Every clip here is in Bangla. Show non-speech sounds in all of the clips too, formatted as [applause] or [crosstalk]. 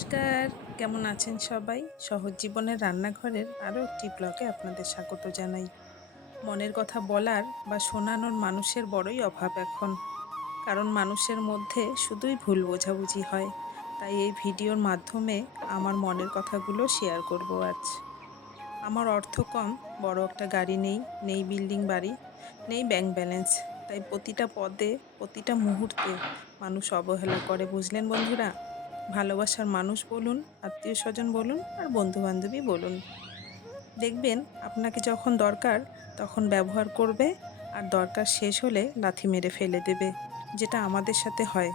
নমস্কার, কেমন আছেন সবাই? সহজ জীবনের রান্নাঘরের আরও একটি ব্লগে আপনাদের স্বাগত জানাই। মনের কথা বলার বা শোনানোর মানুষের বড়ই অভাব এখন। কারণ মানুষের মধ্যে শুধুই ভুল বোঝাবুঝি হয়। তাই এই ভিডিওর মাধ্যমে আমার মনের কথাগুলো শেয়ার করব আজ। আমার অর্থ কম, বড় একটা গাড়ি নেই নেই বিল্ডিং বাড়ি, নেই ব্যাংক ব্যালেন্স তাই প্রতিটা পদে, প্রতিটা মুহূর্তে মানুষ অবহেলা করে, বুঝলেন বন্ধুরা? ভালোবাসার মানুষ বলুন আত্মীয় স্বজন বলুন আর বন্ধু বান্ধবী বলুন। দেখবেন আপনাকে যখন দরকার তখন ব্যবহার করবে আর দরকার শেষ হলে লাথি মেরে ফেলে দেবে, যেটা আমাদের সাথে হয়।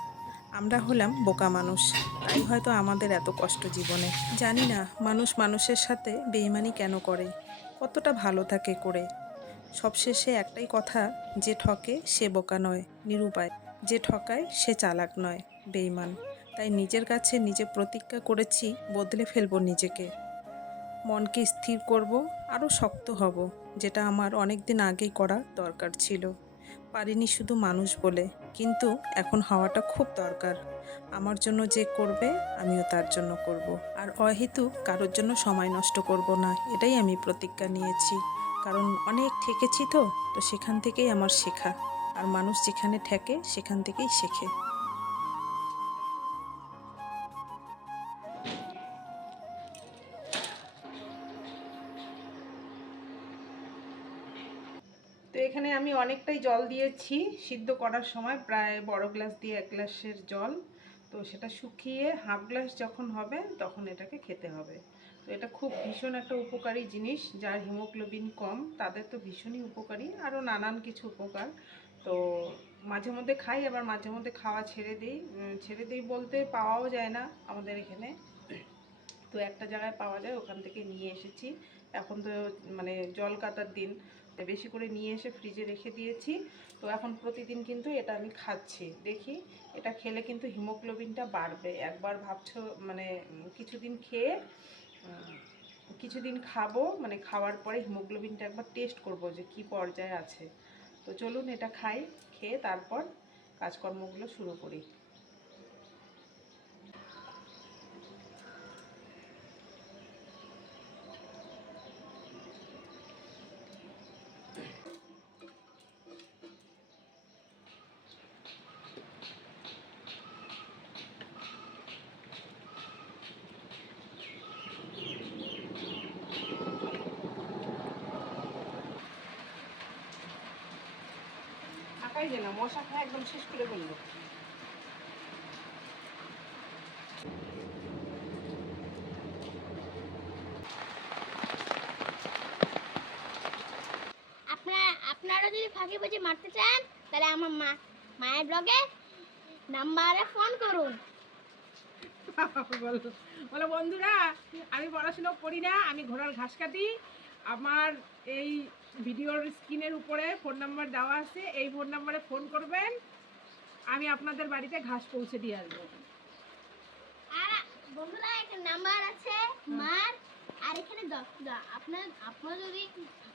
আমরা হলাম বোকা মানুষ, তাই হয়তো আমাদের এত কষ্ট জীবনে। জানি না মানুষ মানুষের সাথে বেইমানি কেন করে, কতটা ভালো থাকে করে। সবশেষে একটাই কথা, যে ঠকে সে বোকা নয়, নিরুপায়। যে ঠকায় সে চালাক নয়, বেইমান। তাই নিজের কাছে নিজে প্রতিজ্ঞা করেছি বদলে ফেলব নিজেকে। মনকে স্থির করব, আরও শক্ত হব, যেটা আমার অনেক দিন আগেই করা দরকার ছিল। পারিনি শুধু মানুষ বলে, কিন্তু এখন হওয়াটা খুব দরকার। আমার জন্য যে করবে, আমিও তার জন্য করব। আর অহেতু কারোর জন্য সময় নষ্ট করব না, এটাই আমি প্রতিজ্ঞা নিয়েছি। কারণ অনেক ঠেকেছি তো তো সেখান থেকেই আমার শেখা। আর মানুষ যেখানে ঠেকে, সেখান থেকেই শেখে। তো এখানে আমি অনেকটাই জল দিয়েছি, সিদ্ধ করার সময় প্রায় বড় গ্লাস দিয়ে এক গ্লাসের জল। তো সেটা শুকিয়ে হাফ গ্লাস যখন হবে তখন এটাকে খেতে হবে। তো এটা খুব ভীষণ একটা উপকারী জিনিস, যার হিমোগ্লোবিন কম, তাদের তো ভীষণই উপকারী, আরও নানান কিছু উপকার। তো মাঝে মধ্যে খাই, আবার মাঝে মধ্যে খাওয়া ছেড়ে দিই। ছেড়ে দিই বলতে পাওয়াও যায় না আমাদের এখানে। তো একটা জায়গায় পাওয়া যায়, ওখান থেকে নিয়ে এসেছি। এখন তো মানে জল কাতার দিন। বেশি করে নিয়ে এসে ফ্রিজে রেখে দিয়েছি। তো এখন প্রতিদিন কিন্তু এটা আমি খাচ্ছি। দেখি, এটা খেলে কিন্তু হিমোগ্লোবিনটা বাড়বে। একবার ভাবছ মানে কিছুদিন খেয়ে কিছুদিন খাব মানে খাওয়ার পরে হিমোগ্লোবিনটা একবার টেস্ট করব যে কি পর্যায়ে আছে। তো চলুন এটা খাই, খেয়ে তারপর কাজকর্মগুলো শুরু করি। না মশা খায় একদম শেষ করে ফেলল আপনারা আপনারা যদি ফাঁকি বুঝি মারতে চান তাহলে আমার মা মায়ের ব্লগে নাম্বারে ফোন করুন। [laughs] বলো বলো বন্ধুরা আমি পড়াশুনো করি না আমি ঘোড়ার ঘাস কাটি। আমার এই ভিডিওর স্ক্রিনের উপরে ফোন নাম্বার দেওয়া আছে এই ফোন নাম্বারে ফোন করবেন আমি আপনাদের বাড়িতে ঘাস পৌঁছে দিয়ে আসব। বন্ধুরা একটা নাম্বার আছে মার আর এখানে আপনার আপনারা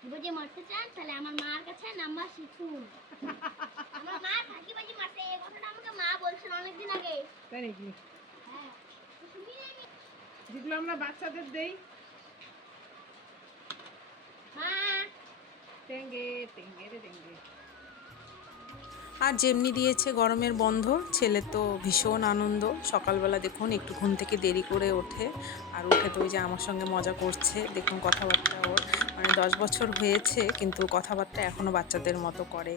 যদি মারতে চান তাহলে আমার মার কাছে নাম্বার শিখুন। আমার মা মারতে এই কথাটা আমাকে মা বলছেন অনেকদিন আগে। তাই নাকি? হ্যাঁ যেগুলো আমরা বাচ্চাদের দেই আর যেমনি দিয়েছে গরমের বন্ধ ছেলে তো ভীষণ আনন্দ। সকালবেলা দেখুন একটু ঘুম থেকে দেরি করে ওঠে। আর উঠে তো ওই যে আমার সঙ্গে মজা করছে। দেখুন কথাবার্তা ওর। মানে দশ বছর হয়েছে, কিন্তু কথাবার্তা এখনও বাচ্চাদের মতো করে।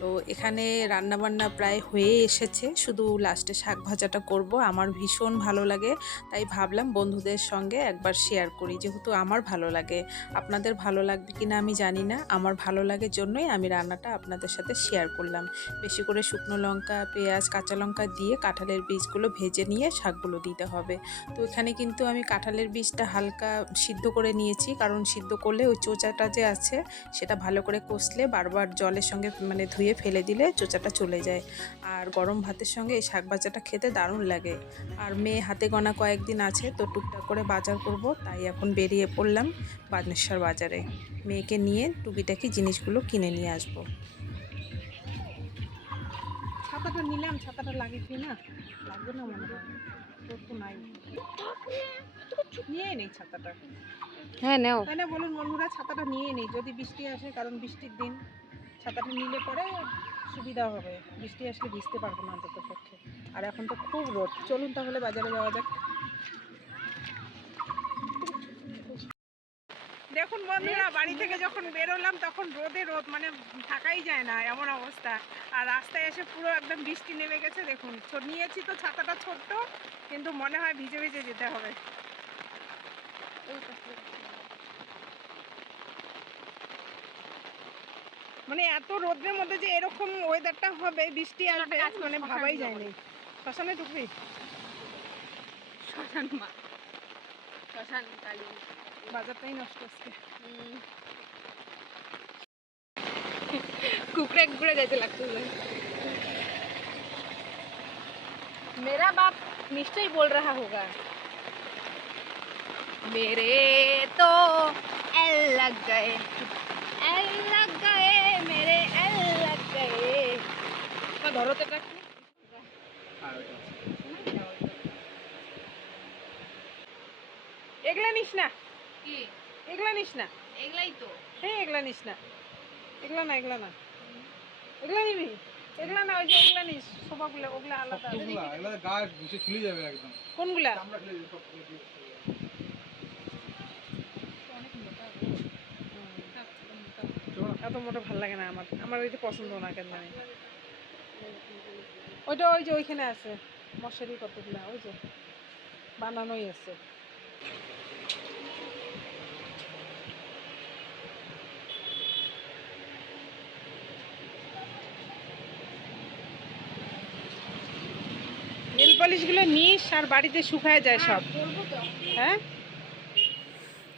তো এখানে রান্নাবান্না প্রায় হয়ে এসেছে, শুধু লাস্টে শাক ভাজাটা করব। আমার ভীষণ ভালো লাগে, তাই ভাবলাম বন্ধুদের সঙ্গে একবার শেয়ার করি, যেহেতু আমার ভালো লাগে। আপনাদের ভালো লাগবে কি না আমি জানি না, আমার ভালো লাগে জন্যই আমি রান্নাটা আপনাদের সাথে শেয়ার করলাম। বেশি করে শুকনো লঙ্কা, পেঁয়াজ, কাঁচা লঙ্কা দিয়ে কাঁঠালের বীজগুলো ভেজে নিয়ে শাকগুলো দিতে হবে। তো এখানে কিন্তু আমি কাঁঠালের বীজটা হালকা সিদ্ধ করে নিয়েছি, কারণ সিদ্ধ করলে ওই চোচাটা যে আছে, সেটা ভালো করে কষলে বারবার জলের সঙ্গে মানে ধুয়ে ফেলে দিলে চোচাটা চলে যায়। আর গরম ভাতের সঙ্গে এই শাক ভাজাটা খেতে দারুণ লাগে। আর মেয়ে হাতে গোনা কয়েকদিন আছে, তো টুকটাক করে বাজার করব, তাই এখন বেরিয়ে পড়লাম বানেশ্বর বাজারে। মেয়েকে নিয়ে টুকিটাকি জিনিসগুলো কিনে নিয়ে আসব। ছাতাটা নিলাম, ছাতাটা লাগে কি না? লাগবে না মনে হয়? নাই। নিয়ে নেই ছাতাটা। হ্যাঁ নাও। না, বলুন বন্ধুরা, ছাতাটা নিয়ে নেই। যদি বৃষ্টি আসে, কারণ বৃষ্টির দিন ছাতাটা নিলে পরে সুবিধা হবে। বৃষ্টি আসলে ভিজতে পারব না অন্তত পক্ষে। আর এখন তো খুব রোদ। চলুন তাহলে বাজারে যাওয়া যাক। দেখুন বন্ধুরা, বাড়ি থেকে যখন বেরোলাম, তখন রোদে রোদ মানে থাকাই যায় না, এমন অবস্থা। আর রাস্তায় এসে পুরো একদম বৃষ্টি নেমে গেছে, দেখুন। নিয়েছি তো ছাতাটা ছোট্ট, কিন্তু মনে হয় ভিজে ভিজে যেতে হবে। মানে এত রোদের মধ্যে যে এরকম ওয়েদারটা হবে বৃষ্টি আসবে মানে ভাবাই যায়নি শ্মশানে ঢুকবি? শ্মশান মা। শ্মশান কালী। বাজারটাই নষ্ট মেরা বাপ নিশ্চয়ই বল রাহা হোগা। मेरे तो एल लग गए एल लग गए मेरे एल लग गए ধরো তো এটা কি? এগুলা নিস না কি এগুলা নিস না এগুলাই তো হ্যাঁ এগুলা নিস না এগুলা না এগুলা না এগুলা নিবি এগুলা না ওই যে এগুলা নিস সোফাগুলো ওগুলা আলাদা সবগুলা এগুলো গা ঘুষে খুলে যাবে একদম কোনগুলা চামড়া এত মোটা ভালো লাগে না আমার। আমার ওইটা পছন্দ না কেন জানি। ওইটা ওই যে ওইখানে আছে মশারি কতগুলা ওই যে বানানোই আছে। নেল পালিশগুলো নিস আর বাড়িতে শুকায় যায় সব। হ্যাঁ?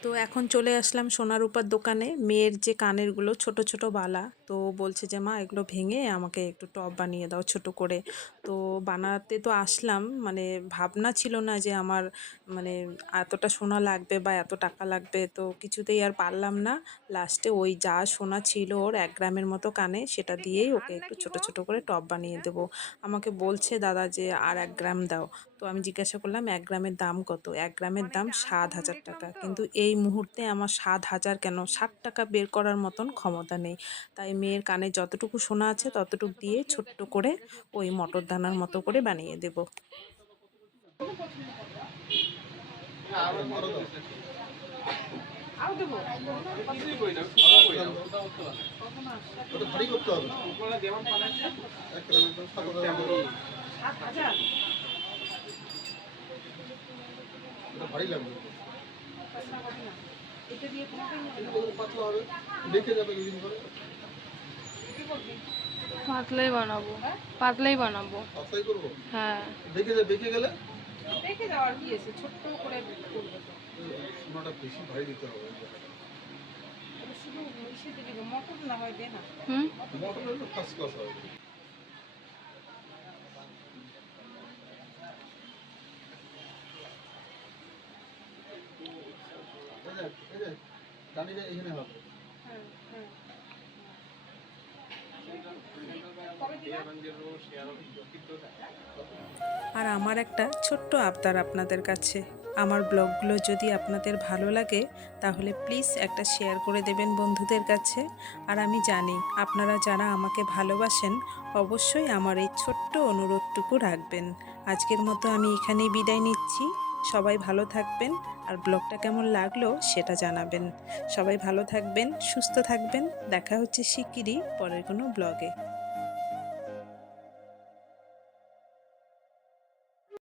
তো এখন চলে আসলাম সোনারূপার দোকানে। মেয়ের যে কানেরগুলো ছোট ছোট বালা। তো বলছে যে, মা, এগুলো ভেঙে আমাকে একটু টপ বানিয়ে দাও ছোট করে। তো বানাতে তো আসলাম মানে ভাবনা ছিল না যে আমার মানে এতটা সোনা লাগবে বা এত টাকা লাগবে, তো কিছুতেই আর পারলাম না। লাস্টে ওই যা সোনা ছিল ওর এক গ্রামের মতো কানে, সেটা দিয়েই ওকে একটু ছোট ছোট করে টপ বানিয়ে দেবো। আমাকে বলছে, দাদা, যে আর এক গ্রাম দাও। তো আমি জিজ্ঞাসা করলাম, এক গ্রামের দাম কত? এক গ্রামের দাম সাত হাজার টাকা। কিন্তু এই মুহূর্তে আমার সাত হাজার কেন, ষাট টাকা বের করার মতন ক্ষমতা নেই। তাই মেয়ের কানে যতটুকু সোনা আছে ততটুকু দিয়ে ছোট্ট করে ওই মটর দানার মতো করে বানিয়ে দেব। দেখে যাবে দুদিন পরে পাতলাই বানাবো। পাতলাই বানাবো। পাতলাই করব? হ্যাঁ। দেখে যা দেখে গেলে? দেখে যাওয়ার কি আছে? ছোট্ট করে করবে সোনাটা বেশি ভারী দিতে হবে। শুধু ইসে দিবি। মটর না হয় দে না হুম? মোটর হলে ফার্স্ট ক্লাস হবে। এই যে, এই যে, ডানিটা এখানে হবে হ্যাঁ হ্যাঁ কবে দিবা আর আমার একটা ছোট্ট আবদার আপনাদের কাছে। আমার ব্লগগুলো যদি আপনাদের ভালো লাগে, তাহলে প্লিজ একটা শেয়ার করে দেবেন বন্ধুদের কাছে। আর আমি জানি, আপনারা যারা আমাকে ভালোবাসেন, অবশ্যই আমার এই ছোট্ট অনুরোধটুকু রাখবেন। আজকের মতো আমি এখানেই বিদায় নিচ্ছি। সবাই ভালো থাকবেন, আর ব্লগটা কেমন লাগল সেটা জানাবেন। সবাই ভালো থাকবেন, সুস্থ থাকবেন। দেখা হচ্ছে শিগগিরই পরের কোনো ব্লগে।